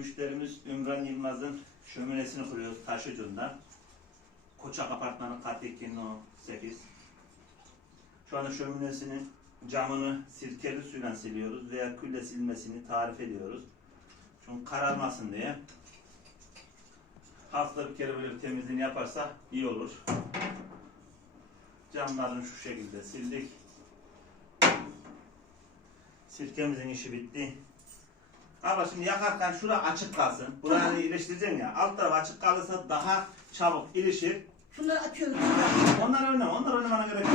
Müşterimiz Ümran Yılmaz'ın şöminesini kuruyoruz taş ucunda. Koçak Apartmanı kat 2 no 8. Şu anda şöminesinin camını sirkeli suyla siliyoruz veya külle silmesini tarif ediyoruz. Çünkü kararmasın diye. Hafta bir kere böyle bir temizliğini yaparsa iyi olur. Camlarını şu şekilde sildik. Sirkemizin işi bitti. Ama şimdi yakarken şura açık kalsın. Burayı Tamam. iyileştireceksin ya. Alt taraf açık kalırsa daha çabuk ilişir. Şunları açıyorum. Onlar önlem, onlar önlemene gerek yok.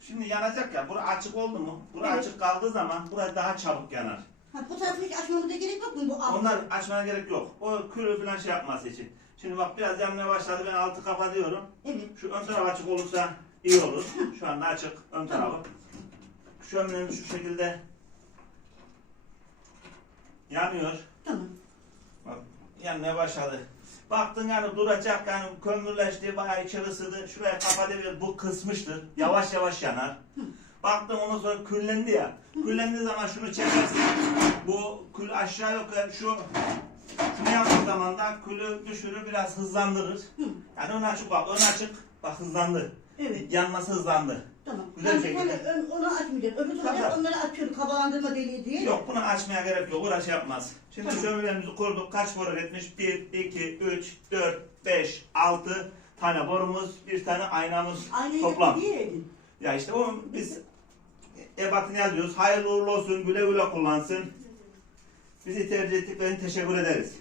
Şimdi yanacak ya, bura açık oldu mu? Bura Evet. açık kaldığı zaman burası daha çabuk yanar. Ha, bu tarafı hiç açmamıza gerek yok mu bu altı? Onlar açmana gerek yok. O külü falan şey yapması için. Şimdi bak biraz yanmaya başladı, ben altı kapatıyorum. Evet. Şu ön taraf açık olursa iyi olur. Şu anda açık ön tarafı. Şöminenin şu şekilde yanıyor. Tamam. Bak yanmaya başladı. Baktın yani duracak yani kömürleşti bayağı içeri ısıdı. Şuraya kapatıver bu kısmıştır. Yavaş yavaş yanar. Baktım ondan sonra küllendi ya. Küllendiği zaman şunu çekersin. Bu kül aşağı yukarı şu şunu yaptığın zaman da külü düşürür biraz hızlandırır. Yani ön açık bak ön açık bak hızlandı. Evet. Yanması hızlandı. Hani ön, onu açmayacağım. Öbür Tamam. tarafta onları açıyorum. Kabalandırma deliği diye. Yok bunu açmaya gerek yok. Uğraş yapmaz. Şimdi Tamam. şöminelerimizi kurduk. Kaç boru etmiş? 1, 2, 3, 4, 5, 6 tane borumuz, bir tane aynamız Aynayı toplam. diye edin. Ya işte o biz ebatını yazıyoruz. Hayırlı uğurlu olsun. Güle güle kullansın. Bizi tercih ettiklerine teşekkür ederiz.